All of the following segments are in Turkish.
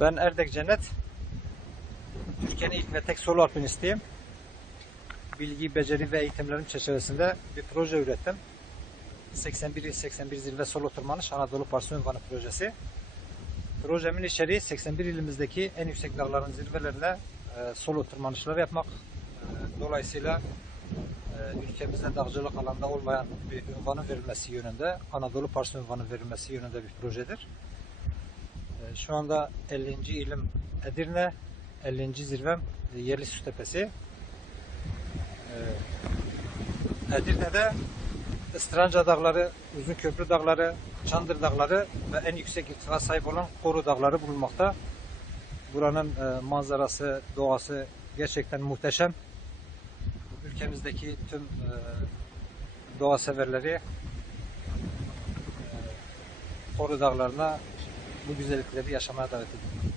Ben Erdek Cennet. Türkiye'nin ilk ve tek solo alpinistiyim. Bilgi, beceri ve eğitimlerim çerçevesinde bir proje ürettim. 81 il 81 zirve solo tırmanış Anadolu Parsı Ünvanı projesi. Projemin içeriği 81 ilimizdeki en yüksek dağların zirvelerine e, solo tırmanışlar yapmak. Dolayısıyla e, ülkemizde dağcılık alanda olmayan bir ünvanın verilmesi yönünde, Anadolu Parsı ünvanı verilmesi yönünde bir projedir. E, Şu anda 50. ilim Edirne, 50. zirvem e, Yerli Su. E, Edirne'de Istranca Dağları, Uzun Köprü Dağları, Çandır Dağları ve en yüksek irtifa sahip olan Koru Dağları bulunmakta. Buranın e, manzarası, doğası gerçekten muhteşem. Ülkemizdeki tüm e, doğa severleri e, Koru Dağları'na bu güzellikleri yaşamaya davet ediyorum.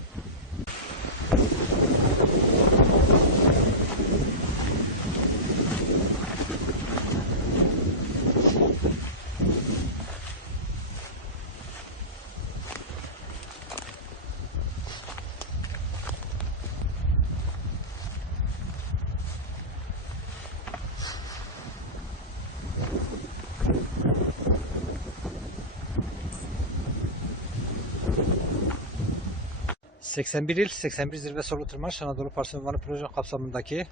...81 il, 81 zirve solo tırmanış Anadolu Parsı Ünvanı proje kapsamındaki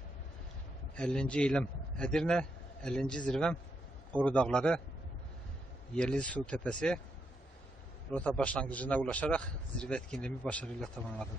50. ilim Edirne, 50. zirvem Koru Dağları, Yerli Su Tepesi, rota başlangıcına ulaşarak zirve etkinliğimi başarıyla tamamladım.